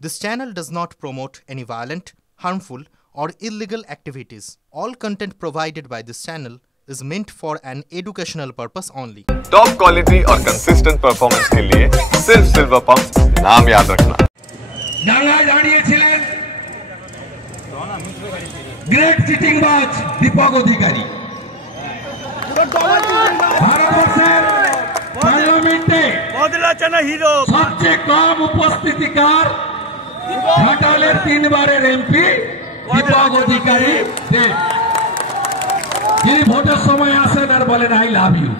This channel does not promote any violent, harmful, or illegal activities. All content provided by this channel is meant for an educational purpose only. Top quality और consistent performance के लिए सिर्फ silver pump नाम याद रखना। ডাঙ্গায় দাঁড়িয়েছিলেন great cheating বাজ দীপক অধিকারী। ভারতবর্ষের পার্লামেন্টে সবচেয়ে কম উপস্থিতিকার ঘাটালের 3 বারের এমপি দীপক অধিকারী দেব। যিনি ভোটের সময় আসেন আর বলেন আই লাভ ইউ,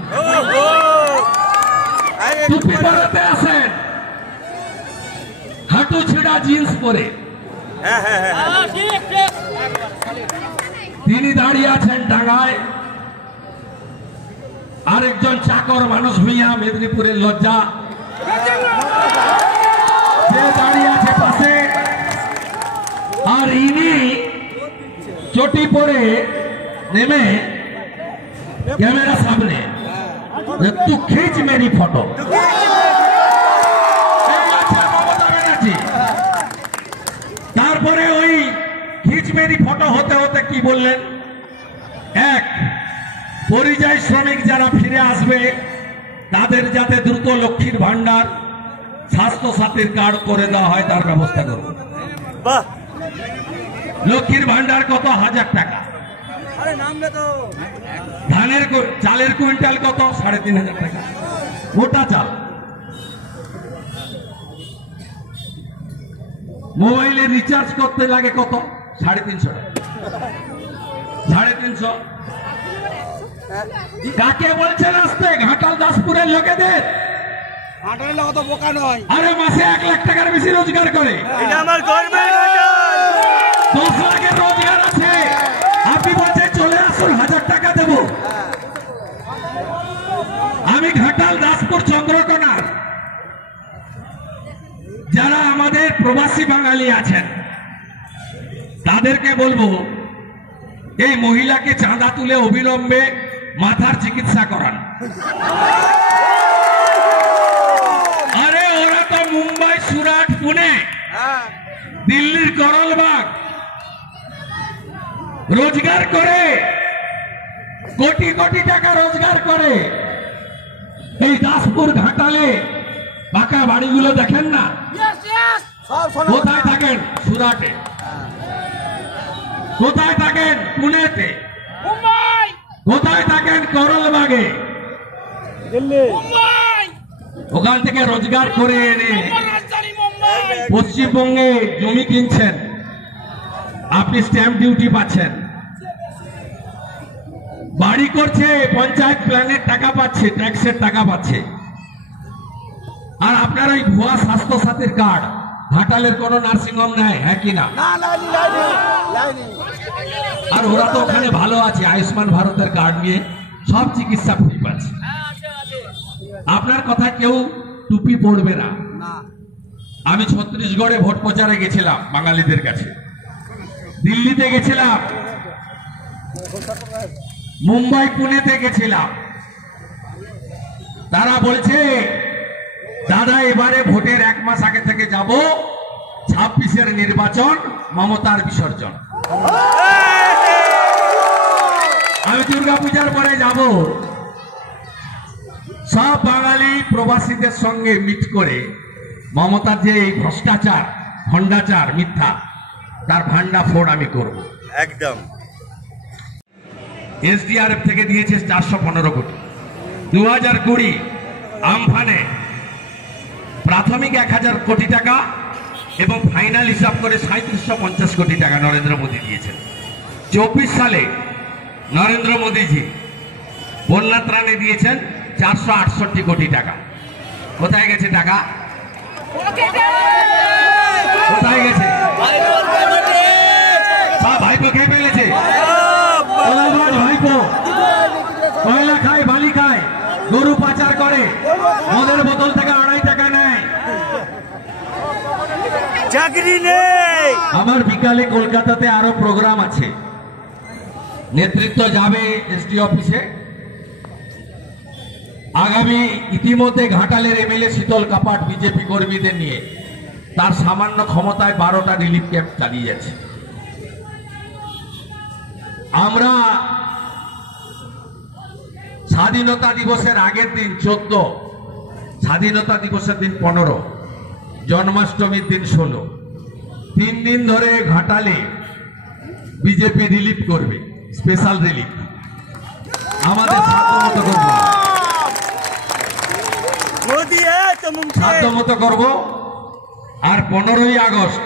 টুপি পরাতে আসেন হাঁটু ছেঁড়া জিন্স পরে। তিনি দাঁড়িয়ে আছেন ডাঙ্গায়। আরেকজন চাকর মানুষ ভূঁইয়া মেদিনীপুরের লজ্জা যে দাঁড়িয়ে আছে পাশে। আর ইনি চটি পরে নেমে ক্যামেরা সামনে তু খিচ মেরি ফটো। তারপরে ওই খিচ মেরি ফটো হতে হতে কি বললেন, এক পরিযায়ী শ্রমিক যারা ফিরে আসবে তাদের যাতে দ্রুত লক্ষ্মীর ভান্ডার স্বাস্থ্য সাথীর কার্ড করে দেওয়া হয় তার ব্যবস্থা করব। লক্ষ্মীর ভান্ডার কত? 1000 টাকা। ধানের চালের কুইন্টাল কত? 3500 টাকা গোটা চাল। মোবাইলে রিচার্জ করতে লাগে কত? 350 টাকা। 350। কাকে বলছেন আসতে? ঘাটাল দাসপুরের লোকেদের। ঘাটালের লোক তো বোকা নয়। আরে মাসে 1 লাখ টাকার বেশি রোজগার করে। এটা আমার গর্বের কথা। 10 লাখের রোজগার আছে। আপনি বলছেন চলে আসুন 1000 টাকা দেব। আমি ঘাটাল দাসপুর চন্দ্রকোনার যারা আমাদের প্রবাসী বাঙালি আছেন তাদেরকে বলবো এই মহিলাকে চাঁদা তুলে অবিলম্বে মাথার চিকিৎসা করান। আরে ওরা তো মুম্বাই, সুরাট, পুনে, দিল্লির করলবাগ রোজগার করে, কোটি কোটি টাকা রোজগার করে। এই দাসপুর ঘাটালে পাকা বাড়িগুলো দেখেন না? কোথায় থাকেন? সুরাটে। কোথায় থাকেন? পুনেতে। কোথায় থাকেন? করলবাগে। ওখান থেকে রোজগার করে এনে পশ্চিমবঙ্গে জমি কিনছেন, আপনি স্ট্যাম্প ডিউটি পাচ্ছেন। বাড়ি করছে, পঞ্চায়েত প্ল্যানের টাকা পাচ্ছে, ট্যাক্সের টাকা পাচ্ছে। আর আপনার ওই ভুয়া স্বাস্থ্য সাথীর কার্ড ঘাটালের কোন নার্সিংহোম নেয়, হ্যাঁ কিনা? আর ওরা তো ওখানে ভালো আছে, আয়ুষ্মান ভারতের কার্ড নিয়ে সব চিকিৎসা ফ্রি পাচ্ছে। আপনার কথা কেউ টুপি পড়বে না। আমি ছত্তিশগড়ে ভোট প্রচারে গেছিলাম বাঙালিদের কাছে, দিল্লিতে গেছিলাম, মুম্বাই, পুনেতে গেছিলাম। তারা বলছে দাদা এবারে ভোটের 1 মাস আগে থেকে যাব, 26-এর নির্বাচন, মমতার বিসর্জন। আমি দুর্গাপূজার পরে যাব। সব বাঙালি প্রবাসীদের সঙ্গে মিট করে মমতার যে ভ্রষ্টাচার, ভণ্ডাচার, মিথ্যা, তার ভান্ডা ফোড় আমি করব। একদম। এসডিআরএফ থেকে দিয়েছে 415 কোটি। 2020 আমফানে প্রাথমিক 1000 কোটি টাকা এবং ফাইনাল হিসাব করে 3750 কোটি টাকা নরেন্দ্র মোদী দিয়েছেন। 24 সালে নরেন্দ্র মোদীজি বন্যা ত্রাণে দিয়েছেন 468 কোটি টাকা। কোথায় গেছে টাকা? কোথায় গেছে? ভাইপো খেয়ে ফেলেছে। ভাইপো কয়লা খায়, বালি খায়, গরু পাচার করে, মদের বোতল থেকে 2.5 টাকা নেয়, চাকরি নেই। আমার বিকালে কলকাতাতে আরো প্রোগ্রাম আছে, নেতৃত্ব যাবে এসডি অফিসে। আগামী ইতিমধ্যে ঘাটালের এমএলএ শীতল কাপাট বিজেপি কর্মীদের নিয়ে তার সামান্য ক্ষমতায় 12টা রিলিফ ক্যাম্প চালিয়ে যাচ্ছে। আমরা স্বাধীনতা দিবসের আগের দিন 14, স্বাধীনতা দিবসের দিন 15, জন্মাষ্টমীর দিন 16, 3 দিন ধরে ঘাটালে বিজেপি রিলিফ করবে, স্পেশাল রিলিফ। আমাদের সাধ্যমতো করব, সাধ্যমতো করব। আর 15ই আগস্ট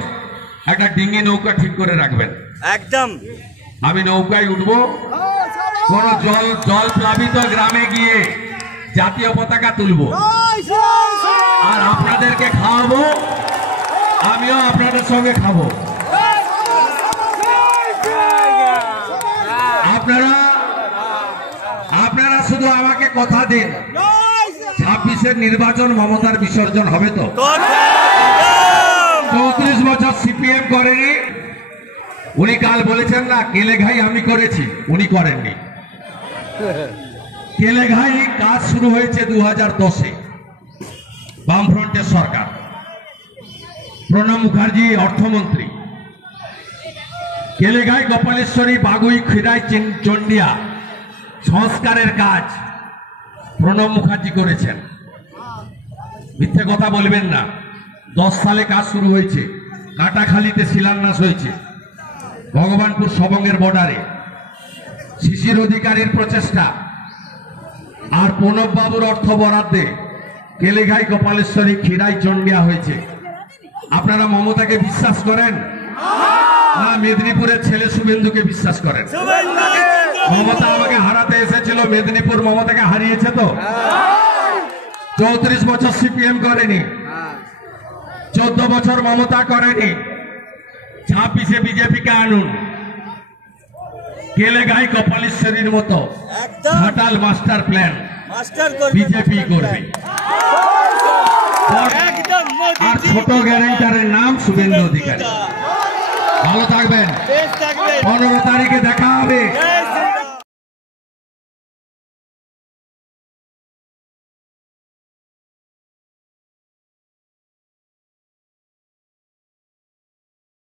একটা ডিঙি নৌকা ঠিক করে রাখবেন। একদম আমি নৌকায় উঠবো, কোন জল প্লাবিত গ্রামে গিয়ে জাতীয় পতাকা তুলবো, আর আপনাদেরকে খাওয়াবো, আমিও আপনাদের সঙ্গে খাবো। আপনারা শুধু আমাকে কথা দিন, 26-এর নির্বাচন মমতার বিসর্জন হবে তো? 34 বছর সিপিএম করেনি। উনি কাল বলেছেন না কেলেঘাই আমি করেছি, উনি করেননি। কেলেঘাই কাজ শুরু হয়েছে 2010-এ, বামফ্রন্টের সরকার, প্রণব মুখার্জি অর্থমন্ত্রী। কেলেঘাই, গোপালেশ্বরী, বাগুই, খিরাই, চন্ডিয়া সংস্কারের কাজ প্রণব মুখার্জি করেছেন। মিথ্যে কথা বলবেন না। 10 সালে কাজ শুরু হয়েছে, কাটাখালীতে শিলান্যাস হয়েছে, ভগবানপুর সবঙ্গের বর্ডারে শিশির অধিকারীর প্রচেষ্টা আর প্রণব বাবুর অর্থ বরাদ্দে কেলেঘাই, গোপালেশ্বরী, খিরাই, চন্ডিয়া হয়েছে। আপনারা মমতাকে বিশ্বাস করেন না মেদিনীপুরের ছেলে শুভেন্দুকে বিশ্বাস করেন? মমতা আমাকে হারাতে এসেছিল, মেদিনীপুর মমতাকে হারিয়েছে তো। 34 বছর সিপিএম করেনি, 14 বছর মমতা করেনি। 26-এ বিজেপিকে আনুন, কেলেঘাই, গোপালেশ্বরীর মতো ঘাটাল মাস্টার প্ল্যান বিজেপি করবে। আর ছোট গ্যারেন্টারের নাম শুভেন্দু অধিকারী। ভালো থাকবেন। 15 তারিখে দেখা হবে।